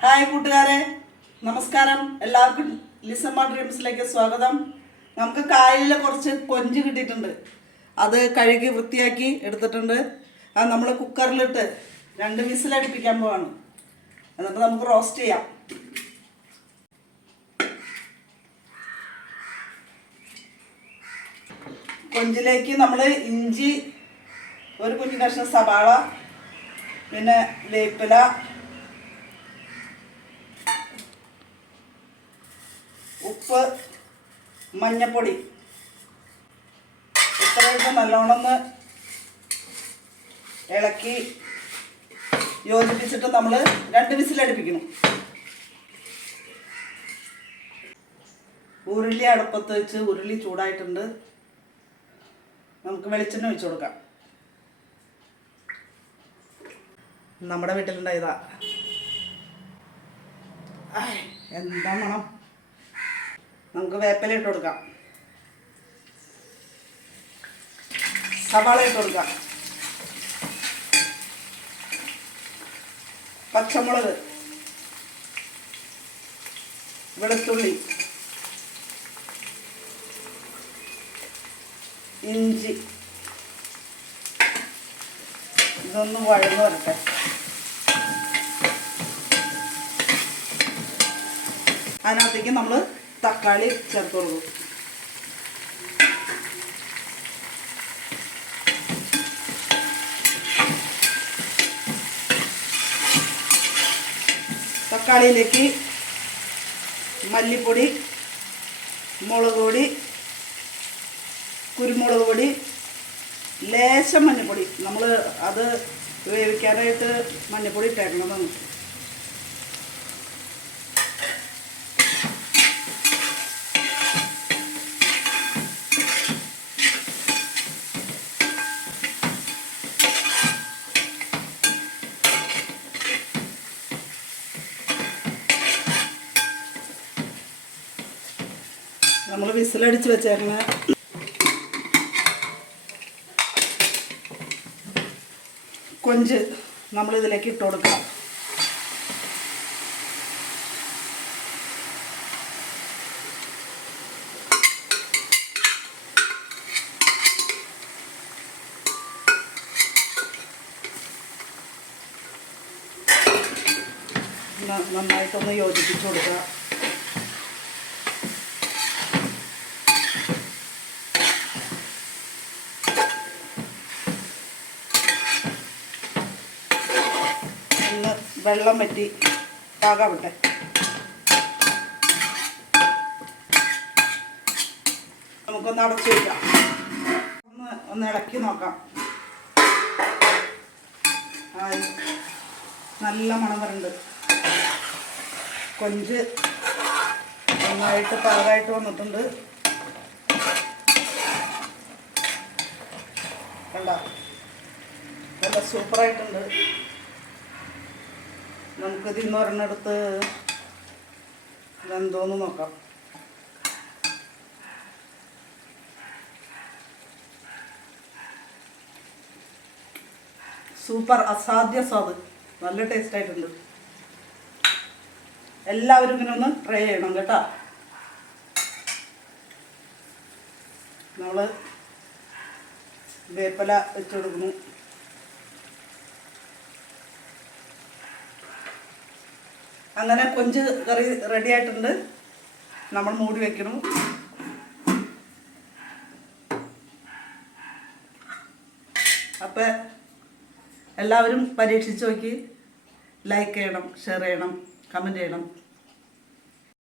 Hi കൂട്ടുകാരെ, നമസ്കാരം. എല്ലാവർക്കും ലിസമ്മ ഡ്രീംസിലേക്ക് സ്വാഗതം. നമുക്ക് കായലിൽ കുറച്ച് കൊഞ്ച് കിട്ടിയിട്ടുണ്ട്. അത് കഴുകി വൃത്തിയാക്കി എടുത്തിട്ടുണ്ട്. അത് നമ്മൾ കുക്കറിലിട്ട് 2 വിസിലടിപ്പിക്കാൻ പോവാണ്. എന്നിട്ട് നമുക്ക് റോസ്റ്റ് ചെയ്യാം. കൊഞ്ചിലേക്ക് നമ്മൾ ഇഞ്ചി, ഒരു കുഞ്ഞു കഷ്ണം സവാള, പിന്നെ വേപ്പില, ഉപ്പ്, മഞ്ഞപ്പൊടി ഇത്രയിട്ട് നല്ലോണം ഇളക്കി യോജിപ്പിച്ചിട്ട് നമ്മൾ 2 വിസിലടിപ്പിക്കണം. ഉരുളി അടുപ്പത്ത് വെച്ച് ഉരുളി ചൂടായിട്ടുണ്ട്. നമുക്ക് വെളിച്ചെണ്ണ ഒഴിച്ചു കൊടുക്കാം. നമ്മുടെ വീട്ടിലുണ്ടായതാ. എന്താ മണം. നമുക്ക് വേപ്പില ഇട്ട് കൊടുക്കാം, സവാള ഇട്ട് കൊടുക്കാം, പച്ചമുളക്, വെളുത്തുള്ളി, ഇഞ്ചി. ഇതൊന്ന് വഴന്ന് വരട്ടെ. അതിനകത്തേക്ക് നമ്മൾ തക്കാളി ചേർത്ത് കൊടുക്കും. തക്കാളിയിലേക്ക് മല്ലിപ്പൊടി, മുളക് പൊടി, കുരുമുളക് പൊടി, ലേശം മഞ്ഞൾപ്പൊടി. നമ്മൾ അത് വേവിക്കാനായിട്ട് മഞ്ഞൾപ്പൊടി ഇട്ടേക്കണതാണ്. നമ്മൾ വിസിലടിച്ച് വെച്ചേക്കണ കൊഞ്ച് നമ്മളിതിലേക്ക് ഇട്ട് കൊടുക്കാം. നന്നായിട്ടൊന്ന് യോജിപ്പിച്ച് കൊടുക്കുക. വെള്ളം വറ്റി പാകാവട്ടെ. നമുക്കൊന്ന് അടച്ചു വയ്ക്കാം. ഒന്ന് ഇളക്കി നോക്കാം. നല്ല മണം വരുന്നുണ്ട്. കൊഞ്ച് നന്നായിട്ട് പാകമായിട്ട് വന്നിട്ടുണ്ട്. കണ്ട, നല്ല സൂപ്പറായിട്ടുണ്ട്. നമുക്കിത് ഒരെണ്ണെടുത്ത് ഇതെന്തോന്ന് നോക്കാം. സൂപ്പർ, അസാധ്യ സ്വാദ്, നല്ല ടേസ്റ്റ് ആയിട്ടുണ്ട്. എല്ലാവരും ഇങ്ങനെ ഒന്ന് ട്രൈ ചെയ്യണം കേട്ടോ. നമ്മൾ വേപ്പില വെച്ച് കൊടുക്കുന്നു. അങ്ങനെ കൊഞ്ച് കറി റെഡി ആയിട്ടുണ്ട്. നമ്മൾ മൂടി വെക്കണം. അപ്പം എല്ലാവരും പരീക്ഷിച്ച് നോക്കി ലൈക്ക് ചെയ്യണം, ഷെയർ ചെയ്യണം, കമൻറ്റ് ചെയ്യണം.